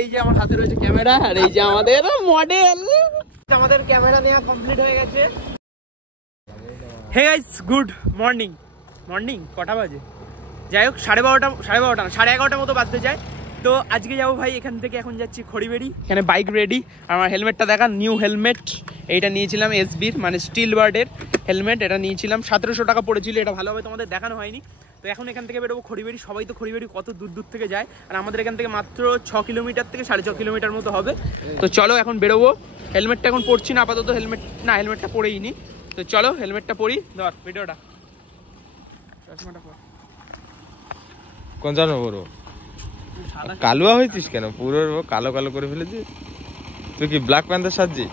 এই যে আমার হাতে রয়েছে ক্যামেরা, আর এই যে আমাদের মডেল। আমাদের ক্যামেরা নেওয়া কমপ্লিট হয়ে গেছে। Hey guys, good morning. Morning কটা বাজে? যাই হোক 12:30 না 11:30 মতো বাজতে যায়। তো আজকে যাবো ভাই এখান থেকে, এখন যাচ্ছি খড়িবাড়ি। এখানে বাইক রেডি। আমার হেলমেটটা দেখা, নিউ হেলমেট। এইটা নিয়েছিলাম এসবির, মানে স্টিল বার্ডের হেলমেট। এটা নিয়েছিলাম 1700 টাকা পড়েছিল। এটা ভালোভাবে তোমাদের দেখানো হয়নি। তো এখন এখান থেকে বেরোবো খড়িবাড়ি। সবাই তো খড়িবাড়ি কত দূর দূর থেকে যায়, আর আমাদের এখান থেকে মাত্র 6 কিলোমিটার থেকে 6.5 কিলোমিটার মতো হবে। তো চলো এখন বেরোবো। হেলমেটটা এখন পরছি না আপাতত, হেলমেটটা পরেই নি। তো চলো হেলমেটটা পরি। ধর ভিডিওটা, চশমাটা পর। কোন জানো বড় কালুয়া হয়েছিস কেন? পুরো কালো কালো করে ফেলেছিস। তুই কি ব্ল্যাক প্যান্থার সাজছি?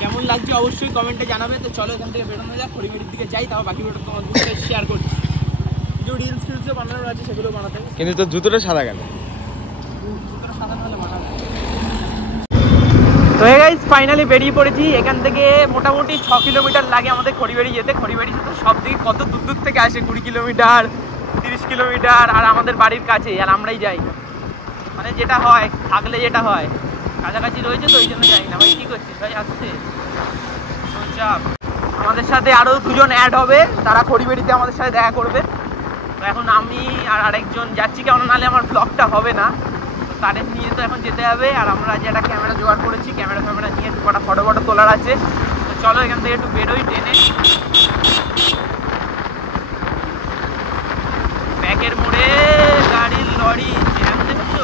কেমন লাগছে অবশ্যই কমেন্টে জানাবে। তো চলো এখান থেকে বেরোনো যাক, খড়িবাড়ির দিকে যাই। তাও বাকি ভিডিওটা তোমার সাথে শেয়ার করছি। যে রিলস টিলসও বানানোর আছে সেগুলো বানাতে হবে। কিন্তু তোর জুতোটা সাদা কেন? জুতোটা সাদা হলে মানাবে। তো গাইস ফাইনালি বেরিয়ে পড়েছি। এখান থেকে মোটামুটি 6 কিলোমিটার লাগে আমাদের খড়িবাড়ি যেতে। খড়িবাড়ি যেতে সব দিকে কত দূর দূর থেকে আসে, 20 কিলোমিটার 30 কিলোমিটার, আর আমাদের বাড়ির কাছে, আর আমরাই যাই। মানে যেটা হয়, থাকলে যেটা হয়, কাছাকাছি রয়েছে তো ওই জন্য যাই না। ভাই কি করছিস ভাই? আসছে চাপ। আমাদের সাথে আরও 2 জন অ্যাড হবে, তারা খড়িবাড়িতে আমাদের সাথে দেখা করবে। তো এখন আমি আর আরেকজন যাচ্ছি, কেমন নাহলে আমার ব্লগটা হবে না। তো তাদের নিয়ে তো এখন যেতে হবে। আর আমরা যে একটা ক্যামেরা জোগাড় করেছি, ক্যামেরা নিয়ে কটা ফটো তোলার আছে। তো চলো এখান থেকে একটু বেরোই ট্রেনে। ব্যাকের মোড়ে গাড়ির লরি জ্যাম দেখছো?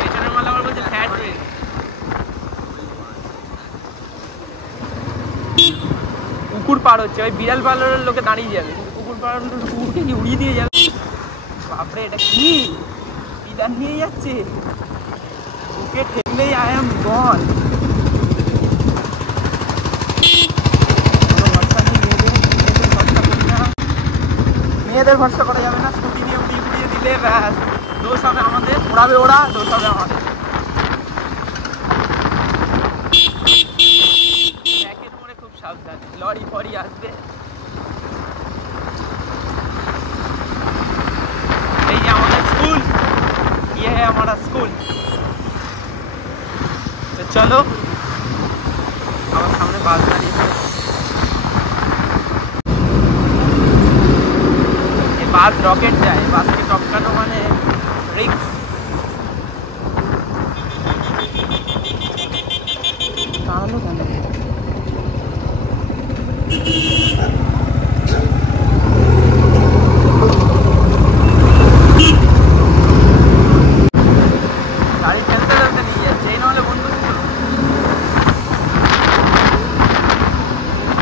পেছনের মালা আবার বলছে ফ্যাট রিল। কুকুর পার হচ্ছে, ওই বিড়াল পালনের লোকে দাঁড়িয়ে যাবে, কিন্তু কুকুর পালনের কুকুরকে কি উড়িয়ে দিয়ে যাবে? বাপরে, এটা কি বিড়াল নিয়ে যাচ্ছে? ওকে ঠেকলেই আই এম গন। মেয়েদের ভরসা করা যাবে না। স্কুটি নিয়ে উড়িয়ে দিলে ব্যাস, দোষ হবে আমাদের। ওড়াবে ওরা, দোষ হবে আমাদের। ব্যাকের মোড়ে খুব সাবধান, লরি ফরি আসবে। এই যে আমাদের স্কুল, ये है हमारा स्कूल। तो चलो, আমার সামনে বাস দাঁড়িয়েছে। এই বাস রকেট যায়, বাসকে টপকানো মানে রিস্ক। দাঁড়ালো কেন? গাড়ি ঠেলতে ঠেলতে নিয়ে যাচ্ছে, এই নাহলে বন্ধু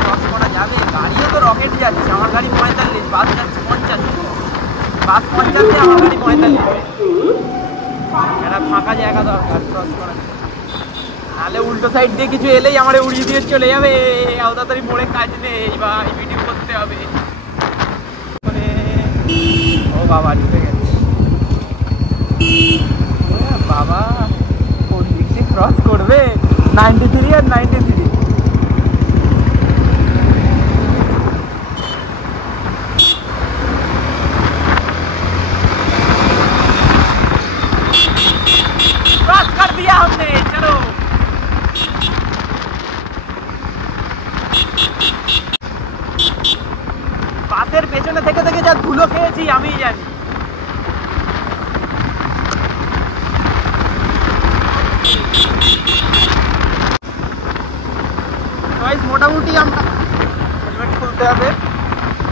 ক্রস করা যাবে। গাড়িও তো রকেট যাচ্ছে, আমার গাড়ি 45, বাস যাচ্ছে 50। বাস 50, আমার গাড়ি 45। একটা ফাঁকা জায়গা দরকার ক্রস করার, নাহলে উল্টো সাইড দিয়ে কিছু এলেই আমার উড়িয়ে দিয়ে চলে যাবে। এত তাড়াতাড়ি মোড়ে কাজ নেই ভাই, ভিডিও করতে হবে। ও বাবা ঢুকে গেছে বাবা, কোন দিক দিয়ে ক্রস করবে? 93 আর 93। क्रॉस कर दिया हमने, चलो। বাসের পেছনে থেকে থেকে যা ধুলো খেয়েছি আমি জানি। মোটামুটি আমরা হেলমেট খুলতে হবে।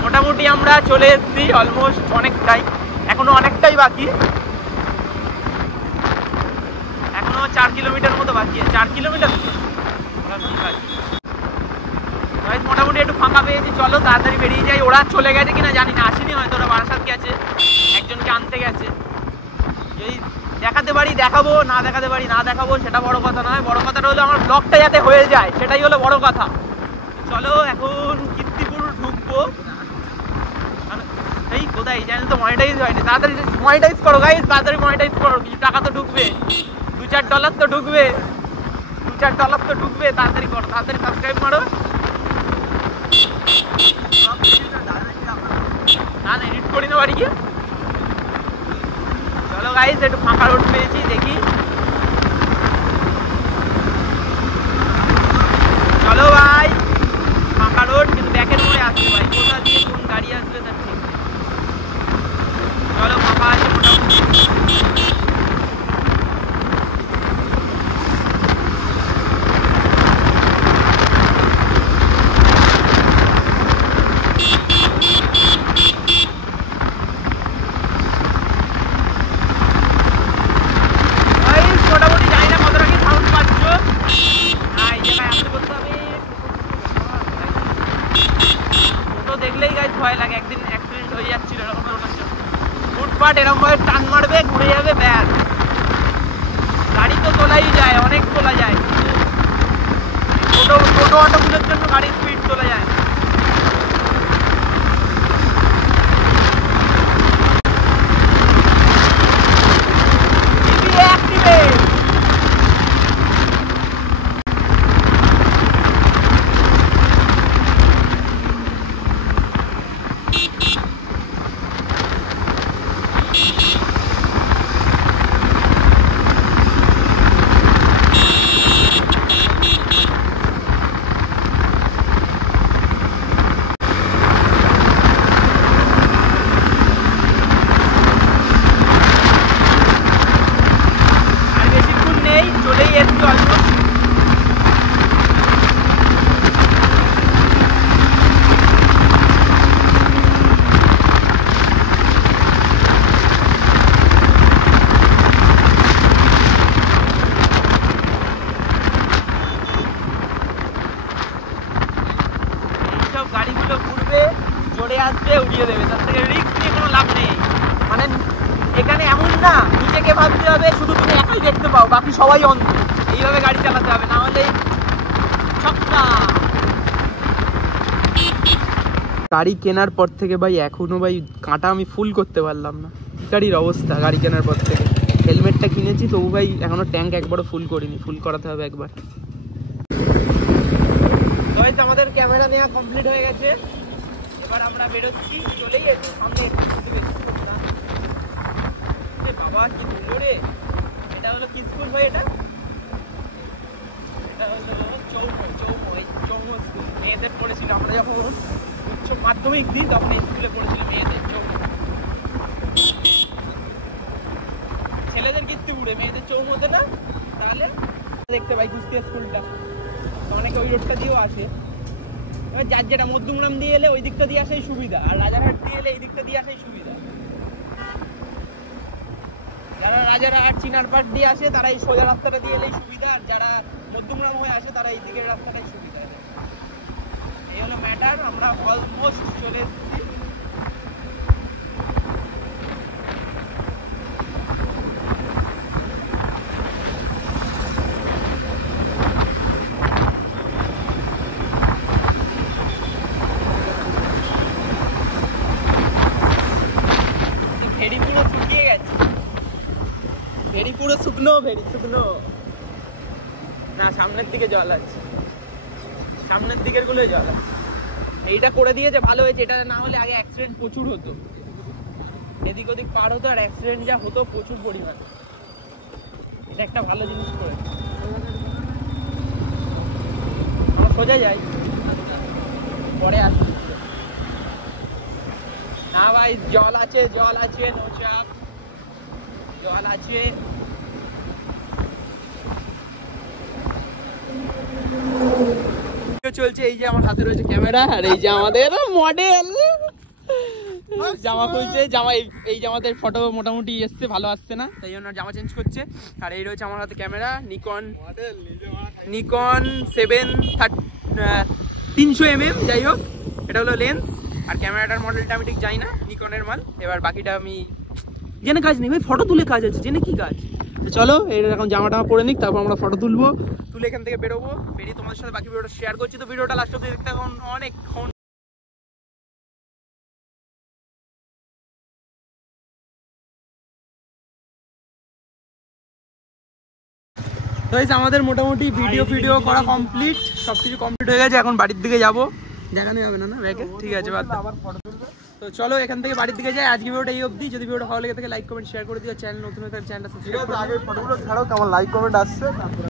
মোটামুটি আমরা চলে এসেছি অলমোস্ট, অনেকটাই, এখনো অনেকটাই বাকি। এখনো 4 কিলোমিটার মতো বাকি আছে। 4 কিলোমিটার মোটামুটি একটু ফাঁকা পেয়েছি। চলো তাড়াতাড়ি বেরিয়ে যাই। ওরা চলে গেছে কিনা জানি না, আসেনি হয়তো, ওরা বারাসাত গেছে, একজনকে আনতে গেছে। যদি দেখাতে পারি দেখাবো, না দেখাতে পারি না দেখাবো, সেটা বড় কথা নয়। বড় কথাটা হলো আমার ব্লগটা যাতে হয়ে যায়, সেটাই হলো বড় কথা। চলো এখন কীর্তিপুর ঢুকবো। এই কোথায় চ্যানেল তো মনিটাইজ হয়নি, তাড়াতাড়ি মনিটাইজ করো গাইস, তাড়াতাড়ি মনিটাইজ করো। কিছু টাকা তো ঢুকবে, $2-4 তো ঢুকবে, $2-4 তো ঢুকবে। তাড়াতাড়ি করো, তাড়াতাড়ি সাবস্ক্রাইব করো। না এডিট করি না বাড়ি গিয়ে। চলো গাইস একটু ফাঁকা রোড পেয়েছি, দেখি। চলো ভাই ফাঁকা রোড, কিন্তু ব্যাকের মোড়ে আসছে ভাই, কোথা দিয়ে কোন গাড়ি আসবে তার ঠিক নেই। চলো ফাঁকা আছে মোটামুটি। মোটামুটি জানি না কতটা কি সাউন্ড পাচ্ছ। এই জায়গায় আসতে করতে হবে। টোটো দেখলেই গাইস ভয় লাগে, একদিন অ্যাক্সিডেন্ট হয়ে যাচ্ছিল এরকম ওনার জন্য। ফুটপাথ এরকম ভাবে টান মারবে, ঘুরে যাবে, ব্যাস। গাড়ি তো তোলাই যায়, অনেক তোলা যায়, টোটো অটোগুলোর জন্য গাড়ির স্পিড তোলা যায়। গাড়িগুলো ঘুরবে, চড়ে আসবে, উড়িয়ে দেবে, তার থেকে রিস্ক নিয়ে কোনো লাভ নেই। মানে এখানে এমন না নিজেকে ভাবতে হবে শুধু তুমি একাই দেখতে পাও, বাকি সবাই অন্ধ, এইভাবে গাড়ি চালাতে হবে, না হলে ছক্কা। গাড়ি কেনার পর থেকে ভাই এখনো ভাই কাঁটা আমি ফুল করতে পারলাম না। গাড়ির অবস্থা গাড়ি কেনার পর থেকে, হেলমেটটা কিনেছি তবু ভাই এখনো ট্যাঙ্ক একবারও ফুল করিনি, ফুল করাতে হবে একবার। আমাদের ক্যামেরা নেওয়া কমপ্লিট হয়ে গেছে, এবার আমরা বেরোচ্ছি, চলেই এসো সামনে। বাবা কি ধুলো রে, এটা হলো কি স্কুল ভাই? এটা হলো চৌমো স্কুল, মেয়েদের পড়েছিল। আমরা যখন উচ্চ মাধ্যমিক দিই তখন এই স্কুলে পড়েছিল মেয়েদের, চৌমো। ছেলেদের কীর্তিপুরে, মেয়েদের চৌমোতে না। তাহলে দেখতে পাই কুস্তিয়া স্কুলটা, অনেকে ওই রোডটা দিয়েও আসে। এবার যার যেটা মধ্যমগ্রাম দিয়ে এলে ওই দিকটা দিয়ে আসাই সুবিধা, আর রাজারহাট দিয়ে এলে এই দিকটা দিয়ে আসাই সুবিধা। যারা রাজারহাট চিনারপাট দিয়ে আসে তারা এই সোজা রাস্তাটা দিয়ে এলেই সুবিধা, আর যারা মধ্যমগ্রাম হয়ে আসে তারা এই দিকের রাস্তাটাই সুবিধা। এই হলো ম্যাটার। আমরা অলমোস্ট চলে এসেছি। ভেরি পুরো শুকনো, ভেরি শুকনো না। সামনের দিকে জল আছে, সামনের দিকের গুলো জল আছে। এইটা করে দিয়েছে ভালো হয়েছে, এটা না হলে আগে অ্যাক্সিডেন্ট প্রচুর হতো, এদিক ওদিক পার হতো, আর অ্যাক্সিডেন্ট যা হতো প্রচুর পরিমাণ। এটা একটা ভালো জিনিস করে। আমরা সোজা যাই, পরে আসি। না ভাই জল আছে, জল আছে, নো চাপ, জল আছে। চলছে, এই যে আমার হাতে রয়েছে ক্যামেরা, আর এই যে আমাদের মডেল জামা খুলছে। জামা এই জামাতে ফটো মোটামুটি এসছে, ভালো আসছে না, তাই জন্য জামা চেঞ্জ করছে। আর এই রয়েছে আমার হাতে ক্যামেরা, নিকন 300mm, যাই হোক এটা হলো লেন্স। আর ক্যামেরাটার মডেলটা আমি ঠিক জানি না, নিকনের মাল। এবার বাকিটা আমি জেনে কাজ নেই ভাই, ফটো তুলে কাজ আছে, জেনে কি কাজ। চলো এখন জামাটা পরে নিক, তারপর আমরা ফটো তুলবো, তুলে এখান থেকে বেরোবো। বেরিয়ে তোমাদের সাথে বাকি ভিডিওটা শেয়ার করছি। তো ভিডিওটা লাস্ট অবধি দেখতে এখন অনেকক্ষণ। তো আমাদের মোটামুটি ভিডিও করা কমপ্লিট, সবকিছু কমপ্লিট হয়ে গেছে। এখন বাড়ির দিকে যাবো, দেখানো যাবে না ব্যাগে, ঠিক আছে বাদ। তো চলো এখান থেকে বাড়ির দিকে যাই। আজকে ভিডিওটা এই অবধি। যদি ভিডিওটা ভালো লেগে থাকে লাইক কমেন্ট শেয়ার করে দিও। চ্যানেল নতুন হয়ে থাকলে চ্যানেলটা সাবস্ক্রাইব করে দিও। আগে ফটোগুলো ছাড়াও কেমন লাইক কমেন্ট আসছে।